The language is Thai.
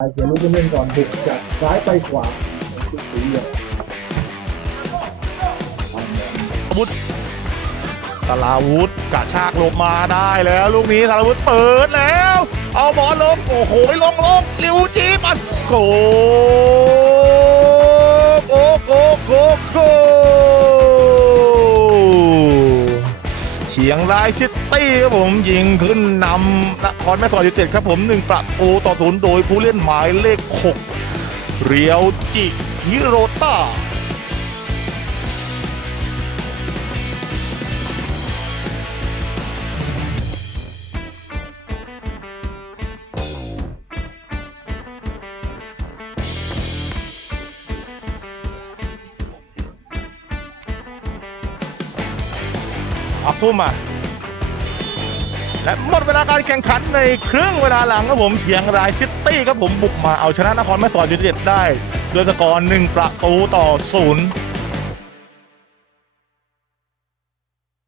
เสียลูกเล่นก่อนบุกจากซ้ายไปขวาคุณสีเหลืองอาวุธสลาวุธกระชากลงมาได้แล้ว ลูกนี้สลาวุธเปิดแล้ว เอาบอลลง โอ้โหลงลงลิวจีปัดโกโก เชียงรายซิตี้ครับผมยิงขึ้นนำนครแม่สอดยูเต็ดครับผมหนึ่งประตูต่อศูนย์โดยผู้เล่นหมายเลข 6 เรียวจิฮิโรต้า ออกทุ่มมาและหมดเวลาการแข่งขันในครึ่งเวลาหลังครับผมเชียงรายซิตี้ครับผมบุกมาเอาชนะนครแม่สอดยูเนเต็ดได้ด้วยสกอร์1ประตูต่อศูนย์